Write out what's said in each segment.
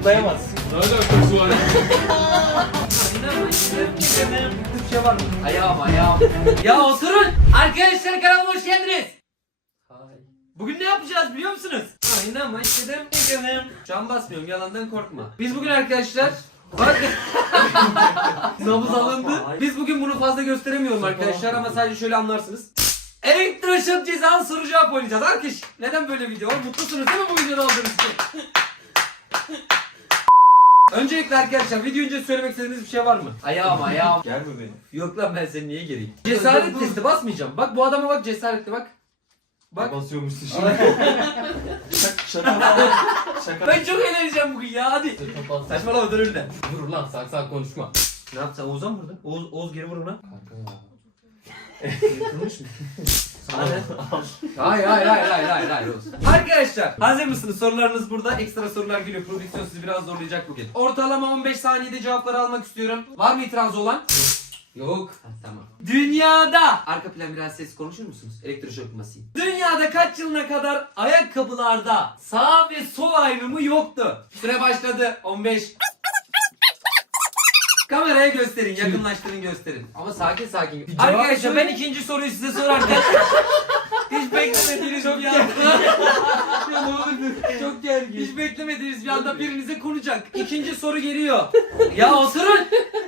Zıplayamaz. Ne alakası var? Şey var mı? Ayağım ayağım. ya oturun. Arkadaşlar kanalıma hoş geldiniz. Bugün ne yapacağız biliyor musunuz? Aynen başladım. Şu an basmıyorum yalandan korkma. Biz bugün arkadaşlar Bak Nabız alındı. Biz bugün bunu fazla gösteremiyorum arkadaşlar ama sadece şöyle anlarsınız. Elektroşok cezalı soru cevap oynayacağız. Arkadaş neden böyle video var? Mutlusunuz değil mi bu videoda aldığınız için? Öncelikle arkadaşlar video önce söylemek istediğiniz bir şey var mı? Ayağım ayağım. Gel mi beni? Yok lan ben seni niye gereyim? Cesaret testi basmayacağım. Bak bu adama bak cesaretli bak. Bak. Basıyormuşsun şimdi. Şaka. Şaka. Şaka. Ben çok eğleneceğim bugün ya hadi. Saçmalama dur önüne. Dur lan sak sak konuşma. Ne yaptın? Oğuz'a mı vurdun? Oğuz, Oğuz geri vur ona. Kanka ya. Yırtılmış mı? Hayır hayır hayır hayır hayır hayır Oğuz. Arkadaşlar hazır mısınız? Sorularınız burada. Ekstra sorular geliyor. Prodüksiyon sizi biraz zorlayacak bugün. Ortalama 15 saniyede cevapları almak istiyorum. Var mı itirazı olan? Yok. Ha, tamam. Dünyada arka plan biraz ses konuşur musunuz? Elektroşok masayı. Dünyada kaç yılına kadar ayakkabılarda sağ ve sol ayrımı yoktu? Süre başladı. 15 Kameraya gösterin, yakınlaştırın gösterin. Ama sakin sakin. Arkadaşlar ben ikinci soruyu size sorarken hiç beklemediğiniz bir anda ya ne olur çok gergin. Hiç beklemediğiniz bir anda birinize konacak. İkinci soru geliyor. ya oturun.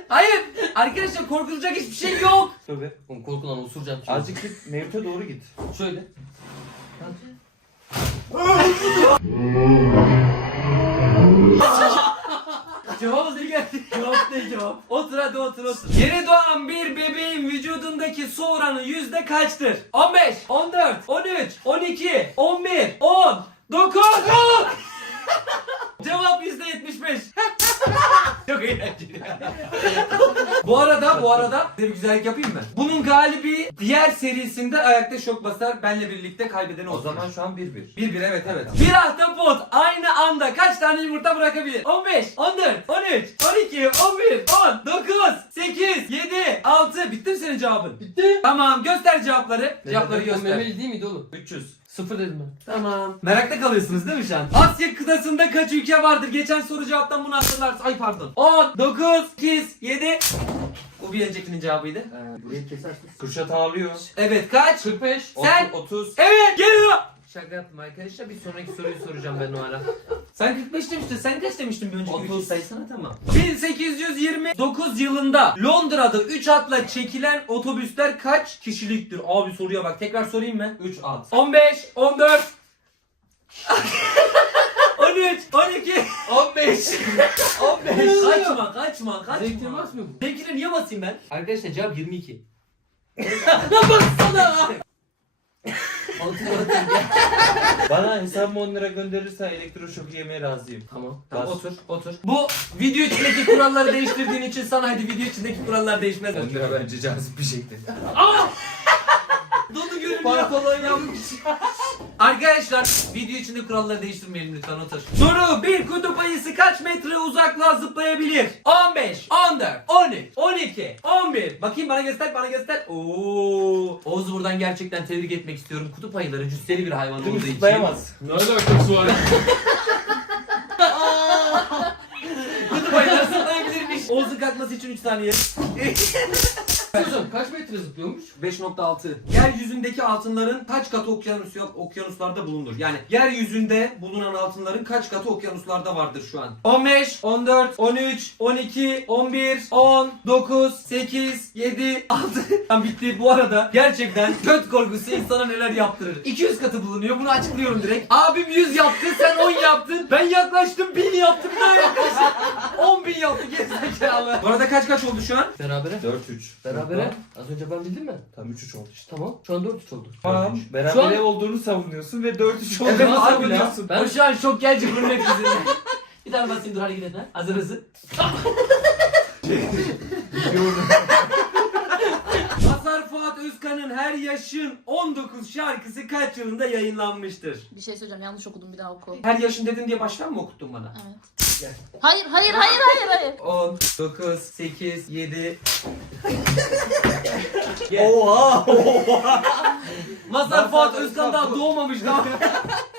Hayır. Arkadaşlar korkulacak hiçbir şey yok. Tövbe. Oğlum korkudan osuracağım şimdi. Azıcık git. Mevlüt'e doğru git. Şöyle. Kaçtır? 15, 14, 13, 12, 11, 10, 9, 10. Cevap yüzde 75. Çok eğlenceli. bu arada bu arada size bir güzellik yapayım mı? Bunun galibi diğer serisinde ayakta şok basar benle birlikte kaybeden O zaman şu an 1-1. Bir bir evet evet. Bir ahtapot aynı anda kaç tane yumurta bırakabilir? 15, 14, 13, 12, 11, 10, 9, 8, 7, 6. Bitti mi senin cevabın? Bitti. Tamam göster cevapları. Cevapları göster. memeli değil miydi oğlum? 300. Sıfır dedim ben. Tamam. Merakta kalıyorsunuz değil mi şu an? Asya kıtasında kaç ülke vardır? Geçen soru cevaptan bunu hatırlarsın. Ay pardon. 10, 9, 8, 7. Bu bir öncekinin cevabıydı. Ee, burayı kesersin. Kürşat ağlıyor. Evet kaç? 45. Sen- 30. Evet geliyor. Şaka yaptım arkadaşlar. Bir sonraki soruyu soracağım ben o ara. Sen 45 demiştin. Sen kaç demiştin bir önceki 30. ülke sayısına tamam. 1829 yılında Londra'da 3 atla çekilen otobüsler kaç kişiliktir? Abi soruya bak. Tekrar sorayım mı? 3 at. 15, 14, 13, 12, 15. 15. kaçma kaçma kaçma. Zevkine basmıyor mu? Zevkine niye basayım ben? Arkadaşlar cevap 22. Altın altın gel. Bana hesabıma 10 lira gönderirsen elektroşok yemeye razıyım. Tamam. Tamam Bas. otur otur. Bu video içindeki kuralları değiştirdiğin için sana hadi video içindeki kurallar değişmez. 10 lira bence cazip bir. Dolu görünüyor. Pantolon yapmış. Arkadaşlar video içinde kuralları değiştirmeyelim lütfen otur. Soru bir kutup ayısı kaç metre uzaklığa zıplayabilir? 15, 14, 13, 12, 11. Bakayım bana göster bana göster. Oo. Oğuz buradan gerçekten tebrik etmek istiyorum. Kutup ayıları cüsseli bir hayvan olduğu için. Zıplayamaz. Ne alakası var? Kutup ayıları zıplayabilirmiş. Oğuz'un kalkması için 3 saniye. Hocam kaç metre zıplıyormuş? 5.6. Yeryüzündeki altınların kaç katı okyanus okyanuslarda bulunur? Yani yeryüzünde bulunan altınların kaç katı okyanuslarda vardır şu an? 15, 14, 13, 12, 11, 10, 9, 8, 7, 6. Tam bitti. Bu arada gerçekten göt korkusu insana neler yaptırır. 200 katı bulunuyor. Bunu açıklıyorum direkt. Abim 100 yaptı. Sen 10 yaptın. Ben yaklaştım. 1000 yaptım. Daha yaklaştım. 10 bin yaptı. Gerizekalı. Bu arada kaç kaç oldu şu an? Berabere. 4-3. Berabere. Az önce ben bildim mi? Tam 3-3 oldu işte. Tamam. Şu an 4-3 oldu. Tamam. Şu Berabere an- olduğunu savunuyorsun ve 4-3 Evet, olduğunu harbi savunuyorsun. Ben- şu an şok gelecek bunun hepsine. Bir tane basayım dur hadi gidelim ha. Hazır hızlı. Mazhar Fuat Özkan'ın Her Yaşın 19 şarkısı kaç yılında yayınlanmıştır? Bir şey söyleyeceğim yanlış okudum bir daha oku. Her yaşın dedin diye baştan mı okuttun bana? Evet. Gel. Hayır hayır hayır hayır hayır. 10, 9, 8, 7... Oha! Mazhar Mazhar Fuat Özkan daha doğmamış daha.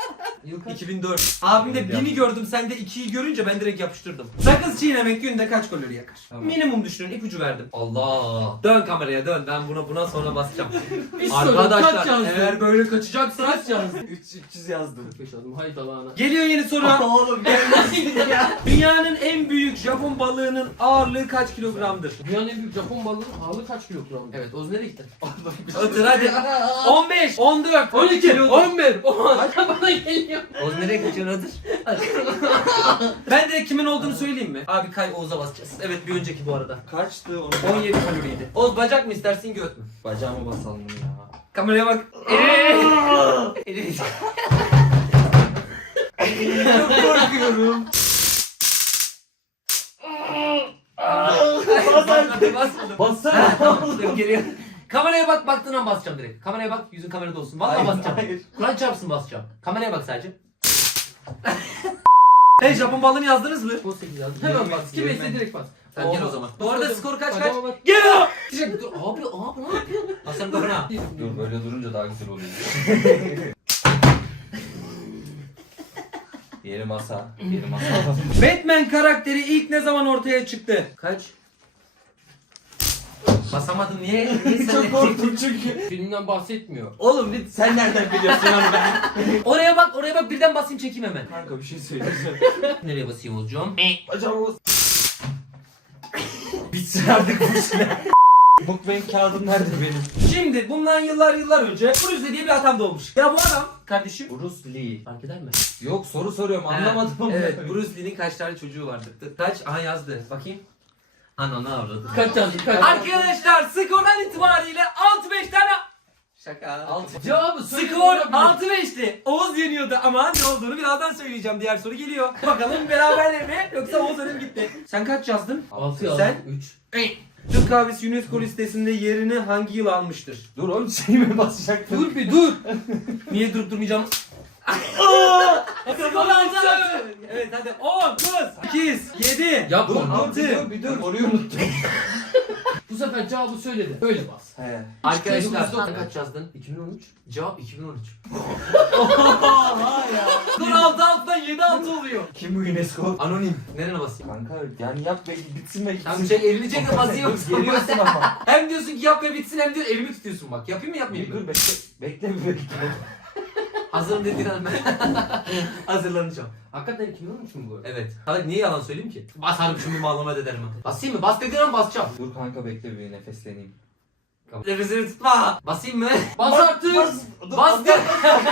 Yıl kaç? 2004. Abimde Yaptım. 1000'i gördüm sen de 2'yi görünce ben direkt yapıştırdım. Sakız çiğnemek günde kaç kalori yakar? Tamam. Minimum düşünün ipucu verdim. Allah. Dön kameraya dön ben buna buna sonra basacağım. Bir soru kaç Arkadaşlar yazdın? eğer böyle kaçacaksa Kaç yazdın? 3 300 yazdım. 45 yazdım. Hay dalağına. Geliyor yeni soru. Oğlum gelmesin ya. Dünyanın en büyük Japon balığının ağırlığı kaç kilogramdır? Dünyanın en büyük Japon balığının ağırlığı kaç kilogram? Evet, Oz nereye gitti? Hadi hadi. 15, 14, 12 kilo. 11, 10. Bana geliyor. Oğuz nereye kaçıyorsun Hıdır? ben direkt kimin olduğunu söyleyeyim mi? Abi Kay Oğuz'a basacağız. Evet bir önceki bu arada. Kaçtı onu? 17 kaloriydi. Oğuz bacak mı istersin göt mü? Bacağıma basalım ya. Kameraya bak. Eli. Çok korkuyorum. Basmadım basmadım. Ha, Bassana. tamam dur geliyor. Kameraya bak baktığın an basacağım direkt. Kameraya bak yüzün kamerada olsun. Vallahi Hayır, basacağım. hayır. Kur'an çarpsın basacağım. Kameraya bak sadece. hey Japon balığını yazdınız mı? 18 yazdım. Hemen bas. Kim ise direkt bas. Sen gel o zaman. Bu arada skor kaç kaç? Geliyor. Direkt dur. Abi, abi ne yapıyorsun? Hasan kafana. Dur böyle durunca daha güzel oluyor. Yeri masa. Yeri masa. Batman karakteri ilk ne zaman ortaya çıktı? Kaç? Basamadım niye? Niye sen- Çok korktum çünkü. Filmden bahsetmiyor. Oğlum bir- Sen nereden biliyorsun onu ben? oraya bak oraya bak birden basayım çekeyim hemen. Kanka bir şey söyleyeceğim. Nereye basayım Oğuzcuğum? Bacağıma bas. Bitsin artık bu işler. Mukbang kağıdım nerede benim? Şimdi bundan yıllar yıllar önce Bruce Lee diye bir adam doğmuş. Ya bu adam kardeşim Bruce Lee. Fark eder mi? Yok soru soruyorum anlamadım. Ha, Evet Bruce Lee'nin kaç tane çocuğu vardı? Kaç? Aha yazdı. Bakayım. Ananı avradı. Kaç yazdın? Kaç? Arkadaşlar skordan itibariyle 6-5 tane Şaka. Altı. Cevabı. Skor 6-5'ti. Oğuz yeniyordu ama ne olduğunu birazdan söyleyeceğim. Diğer soru geliyor. Bakalım beraber mi yoksa Oğuz önüm gitti. Sen kaç yazdın? 6 yazdım. Sen? 3. Türk kahvesi UNESCO listesinde yerini hangi yıl almıştır? Dur oğlum şeyime basacaktım. Dur bir dur. Niye durup durmayacağım? Evet hadi 10, 9, 8, 7, Yapma. Dur Altı. dur bir dur bir dur. Soruyu unuttum. Bu sefer cevabı söyledi. Öyle bas. He. Arkadaşlar 1990 kaç yazdın? 2013. Cevap 2013. Oha ya. Skor 6 alttan 7 6 oluyor. Kim bu UNESCO? Anonim. Nereye basayım? Kanka yani yap be bitsin be Tamam gitsin. şey elini çek de basayım. Geliyorsun ama. Hem diyorsun ki yap ve bitsin hem diyor elimi tutuyorsun bak. Yapayım mı yapmayayım Dur mı? bekle. Bekle bir bekle. Hazırım dediğin an ben hazırlanacağım. Hakikaten 2013 mü bu? Evet. Hadi niye yalan söyleyeyim ki? Basarım şimdi maluma ederim. Basayım mı? Bas dediğin an basacağım. Dur kanka bekle bir nefesleneyim. Nefesini tutma. Basayım mı? Bas artık. Bas de.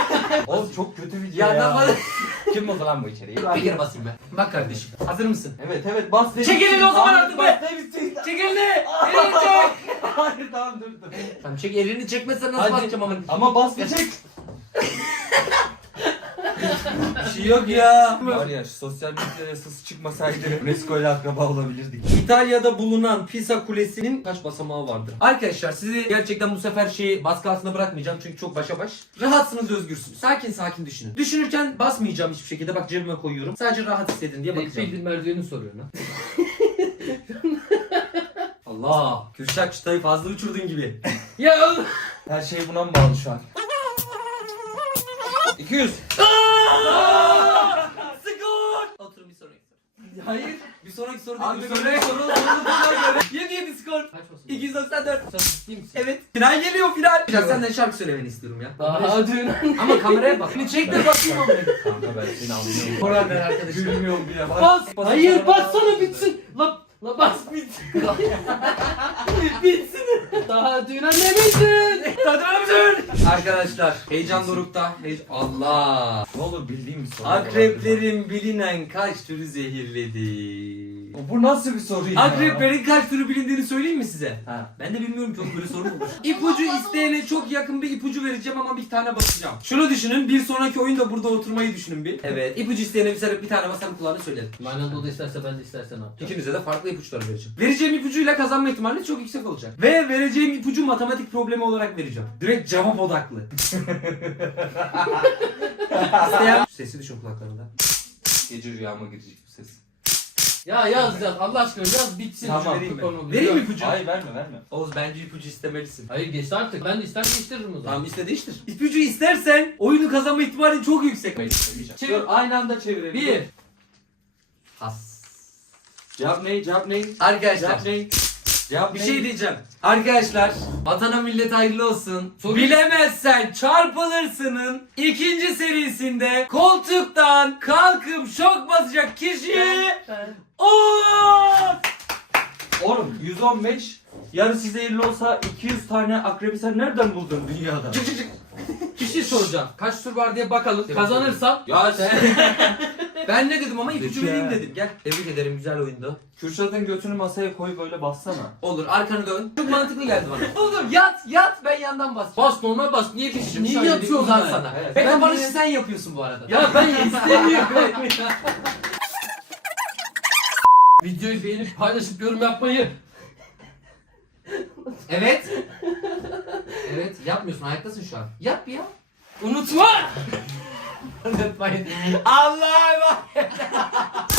Oğlum çok kötü video ya. Yandan bana. Kim buldu lan bu içeriği? Bir kere basayım ben. Bak kardeşim. Hazır mısın? Evet evet bas. Çek elini o zaman artık be. Bas bitsin. Çek elini. Elini çek. Hayır tamam dur dur. Tamam çek elini çekmezsen nasıl Hadi. basacağım ama. Ama bas bir çek. Bir şey yok ya. Var ya şu sosyal medya yasası çıkmasaydı UNESCO ile akraba olabilirdik. İtalya'da bulunan Pisa Kulesi'nin kaç basamağı vardır? Arkadaşlar sizi gerçekten bu sefer şeyi baskı altında bırakmayacağım çünkü çok başa baş. Rahatsınız özgürsünüz. Sakin sakin düşünün. Düşünürken basmayacağım hiçbir şekilde. Bak cebime koyuyorum. Sadece rahat hissedin diye bakacağım. Bildiğin merdiveni soruyor lan. Allah. Kürşat çıtayı fazla uçurdun gibi. Ya. Her şey buna mı bağlı şu an? 200. Skor! Oturun bir sonraki soru. Hayır. Bir sonraki soru Abi değil. bir sonraki soru olduğuna göre. Yeni yeni skor. Kaç basın? 294. Sen ciddi misin? Evet. Final geliyor final. Ya senden şarkı söylemeni istiyorum ya. Daha dün. Ama kameraya bak. Beni çek de bakayım ama. Kanka ben seni anlıyorum. Moral ver arkadaşım. Gülmüyorum bile. Bas. Hayır bassana bitsin. La, la bas bitsin. bitsin. Daha dün annemizsin. Tadına mısın? Arkadaşlar heyecan dorukta. Heyecan... Allah. Ne olur bildiğim bir soru. Akreplerin bilinen kaç türü zehirledi? Bu nasıl bir soru ya? Akreplerin kaç türü bilindiğini söyleyeyim mi size? Ha. Ben de bilmiyorum çok böyle soru mu olur? İpucu isteyene çok yakın bir ipucu vereceğim ama bir tane basacağım. Şunu düşünün bir sonraki oyunda burada oturmayı düşünün bir. Evet ipucu isteyene bir, sefer bir tane basarım kulağını söylerim. Aynen o da isterse ben de istersen ne yapacağım? İkinize de farklı ipuçları vereceğim. Vereceğim ipucuyla kazanma ihtimali çok yüksek olacak. Ve vereceğim ipucu matematik problemi olarak vereceğim. Direkt cevap odaklı. İsteyen... Sesi düşün kulaklarında. Gece rüyama girecek bu ses. Ya yaz yaz Allah aşkına yaz bitsin. Tamam. vereyim mi? Konu. Vereyim mi ipucu? Hayır verme verme. Oğuz bence ipucu istemelisin. Hayır geç artık. Ben de ister değiştiririm o zaman. Tamam iste değiştir. İpucu istersen oyunu kazanma ihtimalin çok yüksek. Ben istemeyeceğim. Çevir. Dur aynı anda çevirelim. Bir. Has. Cevap ne? Cevap ne? Arkadaşlar Cevap ne? Cevap bir şey diyeceğim. Arkadaşlar vatana millet hayırlı olsun. Soru- Bilemezsen çarpılırsının ikinci serisinde koltuktan kalkıp şok basacak kişi Oğuz. Oğlum 115 yarısı zehirli olsa 200 tane akrebi sen nereden buldun dünyada? Şey soracağım. Kaç tur var diye bakalım. Kazanırsam. ya sen Ben ne dedim ama ipucu vereyim ya. dedim. Gel. Tebrik ederim güzel oyundu. Kürşat'ın götünü masaya koy böyle bassana. Olur arkanı dön. Çok mantıklı geldi bana. Oğlum yat yat ben yandan bas. Bas normal bas. Niye bir Niye yatıyorsun ben? sana? Evet. Ben Ben niye- sen yapıyorsun bu arada. Ya ben istemiyorum. Videoyu beğenip paylaşıp yorum yapmayı. Evet. evet yapmıyorsun ayaktasın şu an. Yap bir ya. Unutma unutmayın. Allah'a emanet.